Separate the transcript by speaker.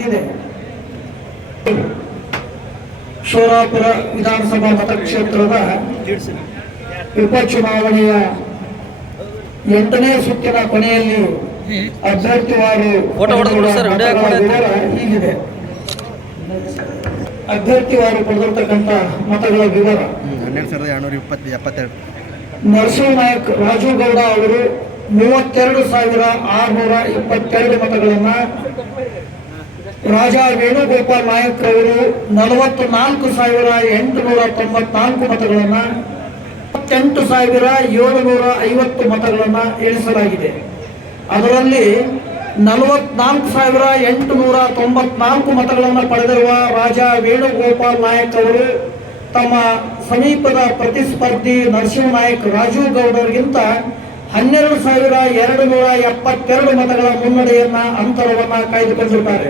Speaker 1: ಇದೆ ಶೋರಾಪುರ ವಿಧಾನಸಭಾ ಮತಕ್ಷೇತ್ರದ ಉಪಚುನಾವಣೆಯ ಎಂಟನೇ ಸುತ್ತಿನ ಕೊನೆಯಲ್ಲಿ ಅಭ್ಯರ್ಥಿವಾರು ಹೀಗಿದೆ ಅಭ್ಯರ್ಥಿವಾರು ಪಡೆದಿರ್ತಕ್ಕಂಥ ಮತಗಳ ವಿವರ
Speaker 2: ಹನ್ನೆರಡು ಸಾವಿರದ ಎರಡುನೂರ ಇಪ್ಪತ್ತು ಎಪ್ಪತ್ತೆರಡು
Speaker 1: ನರಸಿಂಹ ನಾಯಕ್ ರಾಜು ಗೌಡ ಅವರು ಮೂವತ್ತೆರಡು ಸಾವಿರ ಆರುನೂರ ಇಪ್ಪತ್ತೆರಡು ಮತಗಳನ್ನ ರಾಜಾ ವೇಣುಗೋಪಾಲ್ ನಾಯಕ್ ಅವರು ನಲವತ್ತು ನಾಲ್ಕು ಸಾವಿರ ಎಂಟುನೂರ ತೊಂಬತ್ನಾಲ್ಕು ಮತಗಳನ್ನ ಇಪ್ಪತ್ತೆಂಟು ಸಾವಿರ ಏಳುನೂರ ಐವತ್ತು ಮತಗಳನ್ನ ಎಣಿಸಲಾಗಿದೆ ಅದರಲ್ಲಿ ನಲವತ್ನಾಲ್ಕು ಸಾವಿರ ಎಂಟುನೂರ ತೊಂಬತ್ನಾಲ್ಕು ಮತಗಳನ್ನು ಪಡೆದಿರುವ ರಾಜಾ ವೇಣುಗೋಪಾಲ್ ನಾಯಕ್ ಅವರು ತಮ್ಮ ಸಮೀಪದ ಪ್ರತಿಸ್ಪರ್ಧಿ ನರಸಿಂಹ ನಾಯಕ್ ರಾಜೀವ್ ಗೌಡರಿಗಿಂತ ಹನ್ನೆರಡು ಸಾವಿರ ಎರಡು ನೂರ ಎಪ್ಪತ್ತೆರಡು ಮತಗಳ ಮುನ್ನಡೆಯನ್ನ ಅಂತರವನ್ನ ಕಾಯ್ದುಕೊಂಡಿದ್ದಾರೆ.